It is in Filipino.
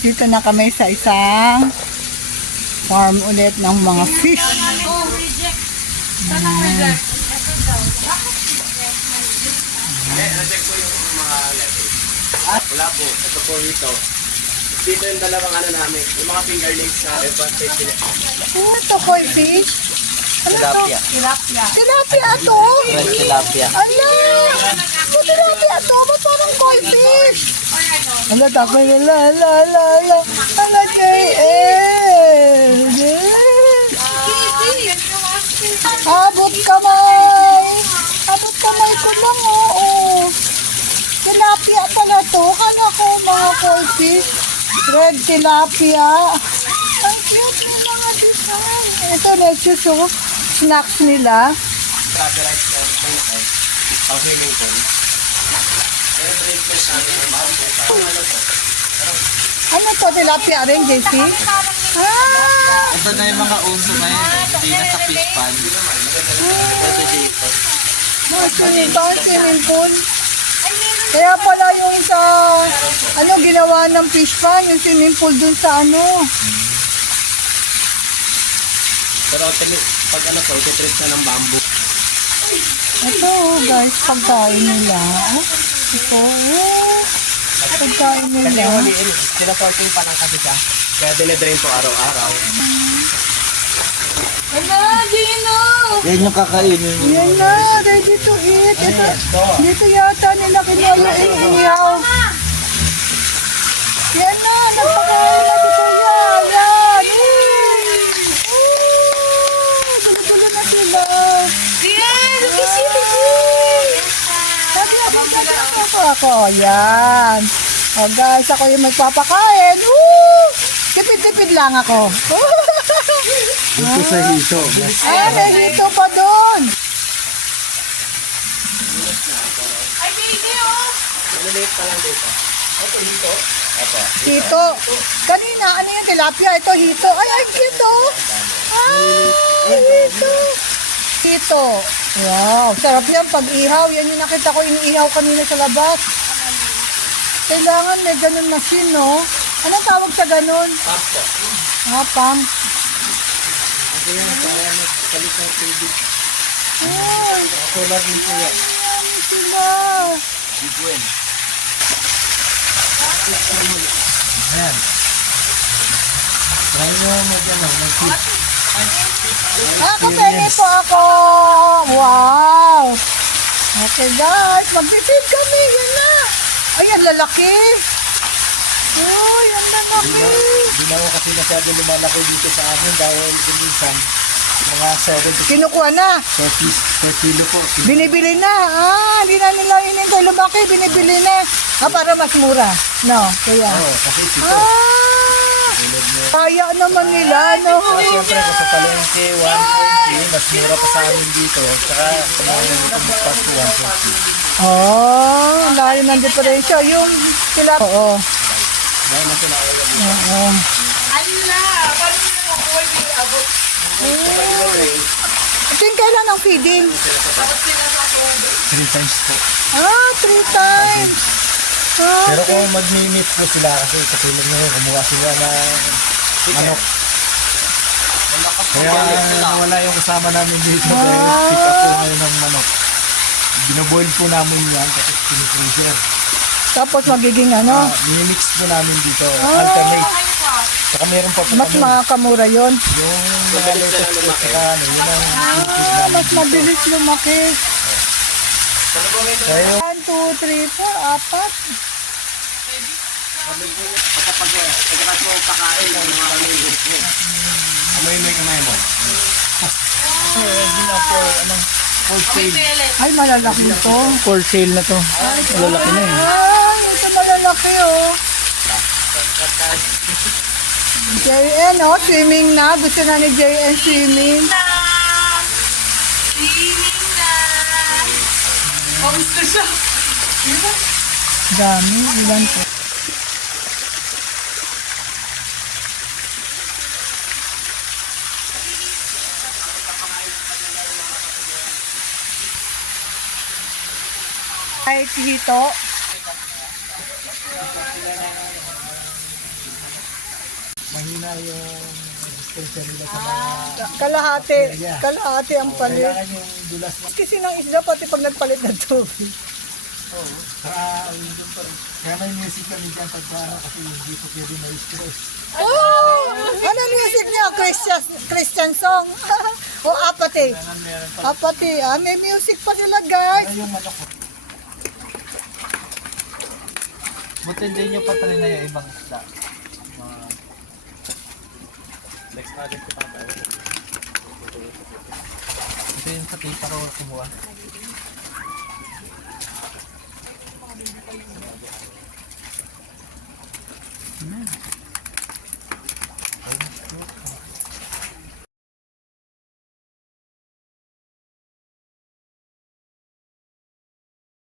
dito na kami sa isang farm ulit ng mga fish. Reject po yung mga lettuce. Wala po. Ito po dito. Dito yung dalawang ano namin. Yung mga fingerlings na advantage nila. Ano ito, koi fish? Ano Tilapia. Tilapia. Tilapia ito? Red tilapia. Ala! Tilapia ito? Ba't parang koi fish? Ala, tapos ala. Ala, JL. Abot kamay. Abot kamay ko lang, oo. Tilapia pala to. Kala ko mga koi fish. Red tilapia. Ang cute ng mga design. Ito, let's oh. Snacks nila. Grabe rice na. Ang swimming pool. Yung breakfast natin ang Ano to, tilapia rin, JC? Ah! Ito na yung mga unso na yun. Hindi na sa fish pan. Ito dito. Swimming pool. Kaya pala yung sa, ano, ginawa ng fish pan, yung swimming pool dun sa ano. Pero pag ano po, ititrip na ng bamboo. Ito, guys, pagkain nila. Ito, pagkain Kasi nila. huliin, sila sorting pa ng kasi siya. Kaya dinidrain po araw-araw. Yan yung kakainin mo. Yan na, ready to eat. Ito, dito yata nila kinuha yung iniyaw. Yan na, nagpakain na si Kuya. Yan. Gulo-gulo na sila. Ako, yan. O guys, ako yung magpapakain. Woo! Tipid-tipid lang ako. Dito sa hito. May hito pa doon. Maliliit pa lang dito. Ito dito. Ito. Hito. Kanina, ano yung tilapia? Ito, hito. Ay, cute oh. Hito. Hito. Wow. Sarap yan pag ihaw. Yan yung nakita ko iniihaw kanina sa labas. Kailangan may ganun machine, no? Anong tawag sa ganun? Pump po. Pump. Kasi yan, kaya nagpalit ng tubig. Ay, Ako lang din po yan. ano sila? Dito yan. Ayan. Try mo mag-ano, mag-flip. Kapenge po ako. Wow. Okay guys, mag-feed kami. Yan na. Ay, ang lalaki. Uy, ang lalaki. Hindi na ako kasi masyado lumalaki dito sa amin dahil kuminsan mga 70 Kinukuha na. per kilo po. Binibili na. Hindi na nila inintay lumaki. Binibili na. Para mas mura. No, kaya. Oo, kasi ito. Tulad mo. Kaya naman nila, no? Siyempre kung sa palengke, 120, mas mura pa sa amin dito. Saka kumain dito magpas to 120. Oh, layo ng diferensya. Yung sila. Oo. Dahil na sila ulam. Oo. Ito yung kailan ang feeding? 3 times po. 3 times. Pero kung mag-meet po sila kasi katulad ngayon, kumuha sila ng manok. Kaya wala yung kasama namin dito dahil pick up po ngayon ng manok. Binoboil po namin yan kasi pinifreezer. Tapos magiging ano? Minimix po namin dito, alternate. Saka meron pa po Mas kami makakamura yon. yung mga Mabilis na lang lumaki. saka ano, yun ang food namin. Mas mabilis lumaki. Kaya yung 1, 2, 3, 4, 4. Pagkakas mo pakain ng mga kamingit mo. Amoy mo yung kamay mo. hindi na po, anong for sale. Ay, malalaki ito. For sale na to. Malalaki na eh. Ay, ito malalaki oh. JN oh, swimming na. Gusto na ni JN swimming. Kamusta siya? Dami, ilan po. Kahit hito. mahina yung resistensya nila sa mga... Kalahati ang palit. Kailangan yung dulas na... Kasi ng isda pati pag nagpalit ng tubig. Oo. Kaya may music kami dyan pagka kasi hindi po pwede may stress. Oh! Ano music niya? Christian song? O apati? Kailangan meron pa. Apati. May music pa sila guys. Ano yung manok ko? Buti hindi nyo pa rin na yung ibang isda. Next project ko pa tayo. Ito yung sa tape para kumuha.